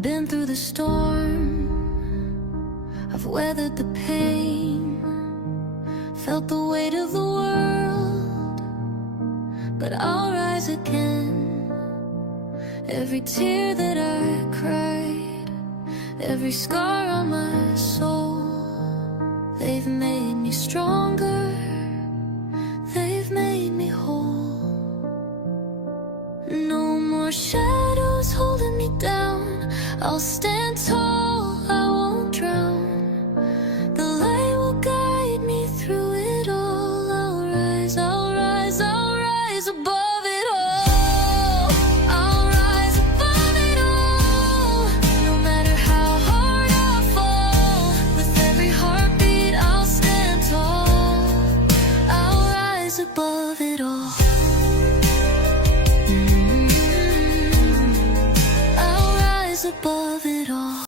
I've been through the storm, I've weathered the pain, felt the weight of the world, but I'll rise again. Every tear that I cried, every scar on my soul, they've made me stronger, they've made me whole. No more shadows holding me down, I'll stand tall, I won't drown. The light will guide me through it all. I'll rise, I'll rise, I'll rise above it all. I'll rise above it all. No matter how hard I fall, with every heartbeat I'll stand tall. I'll rise above it all. Above it